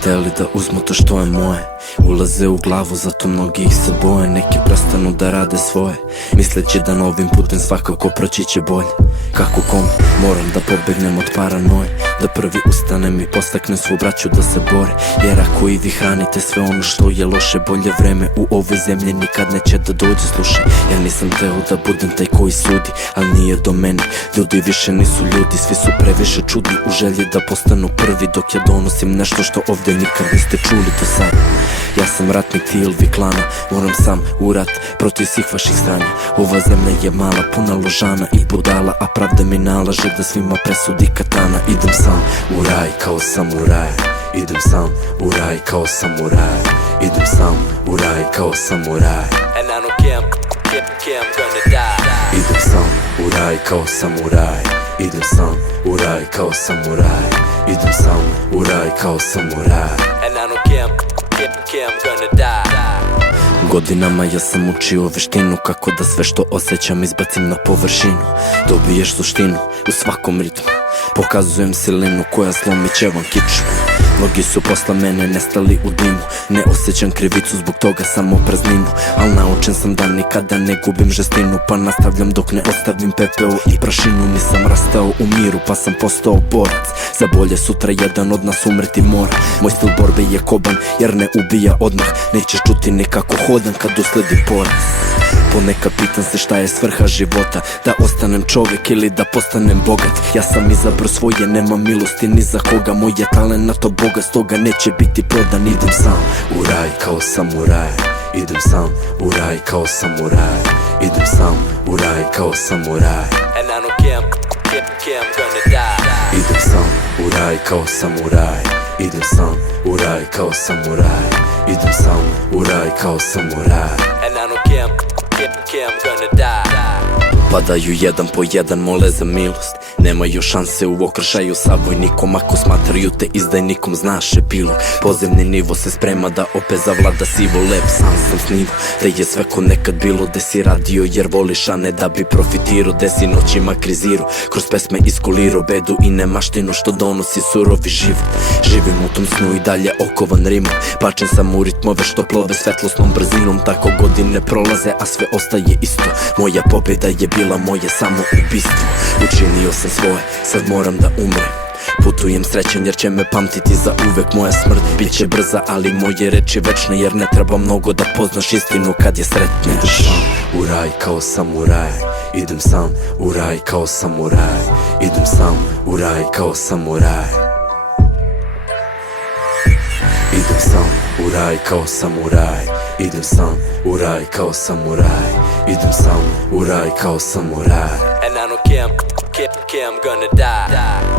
hteli da uzmu to što je moje. Ulaze u glavu, zato mnogi ih se boje. Neki prestanu da rade svoje, misleći da novim putem svakako proći će bolje. Kako kome, moram da pobegnem od paranoje, da prvi ustanem i postaknem svu braću da se bore. Jer ako i vi hranite sve ono što je loše, bolje vreme u ovoj zemlji nikad neće da dođe. Slušaj, ja nisam teo da budem taj koji sudi, ali nije do mene, ljudi više nisu ljudi. Svi su previše čudni u želji da postanu prvi, dok ja donosim nešto što ovdje nikad niste čuli do sada. Ja sam ratnik Tilvi klana, moram sam u rat protiv svih vaših stranja. Ova zemlja je mala, puna ložana i budala, a pravda mi nalaže da svima presudi katana. Idem sam u raj kao samuraj, idem sam u raj kao samuraj, idem sam u raj kao samuraj. And I don't care, I'm gonna die. Idem sam u raj kao samuraj, idem sam u raj kao samuraj, idem sam u raj kao samuraj. And I don't care, I'm gonna die. Godinama ja sam učio veštinu kako da sve što osjećam izbacim na površinu. Dobiješ suštinu u svakom ritmu, pokazujem silinu koja slomit će vam kiču. Mnogi su posla mene nestali u dimu, ne osjećam krivicu zbog toga samo prazninu. Al naučen sam da nikada ne gubim žestinu, pa nastavljam dok ne ostavim pepeo i prašinu. Nisam rastao u miru pa sam postao borac, za bolje sutra jedan od nas umreti mora. Moj stil borbe je koban jer ne ubija odmah, nećeš čuti nekako hodam kad usledi poraz. Ponekad pitam se šta je svrha života, da ostanem čovjek ili da postanem bogat. Ja sam izabrao svoje, nema milosti ni za koga, moj je talent na to Boga, stoga neće biti prodan. Idem sam u raj kao samuraj, idem sam u raj kao samuraj, idem sam u raj kao samuraj. And I don't care, I'm gonna die. Idem sam u raj kao samuraj, idem sam u raj kao samuraj, idem sam u raj kao samuraj. And I don't care, I'm gonna die. Padaju jedan po jedan, mole za milost, nemaju šanse u okršaju sa vojnikom. Ako smatraju te izdajnikom, znaš epilog. Podzemni nivo se sprema da opet zavlada sivo lep. Sam sam snivo da je sve ko nekad bilo, gde si radio jer voliš, a ne da bi profitirao. Gde si noćima krizirao, kroz pesme iskulirao bedu i nemaštinu što donosi surovi život. Živim u tom snu i dalje okovan rimom, bačen sam u ritmove što plove svetlosnom brzinom. Tako godine prolaze, a sve ostaje isto. Moja pobjeda je bila moje samo ubistvo. Učinio sam svoje, sad moram da umrem. Putujem srećan jer će me pamtiti za uvek. Moja smrt bit će brza, ali moje reči večne, jer ne treba mnogo da poznaš istinu kad je sretneš. U raj kao samuraj, idem sam u raj kao samuraj, idem sam u raj kao samuraj. Idem sam u raj kao samuraj, idem sam u raj kao samuraj, idem sam u raj kao samuraj. And I don't care, I'm gonna die.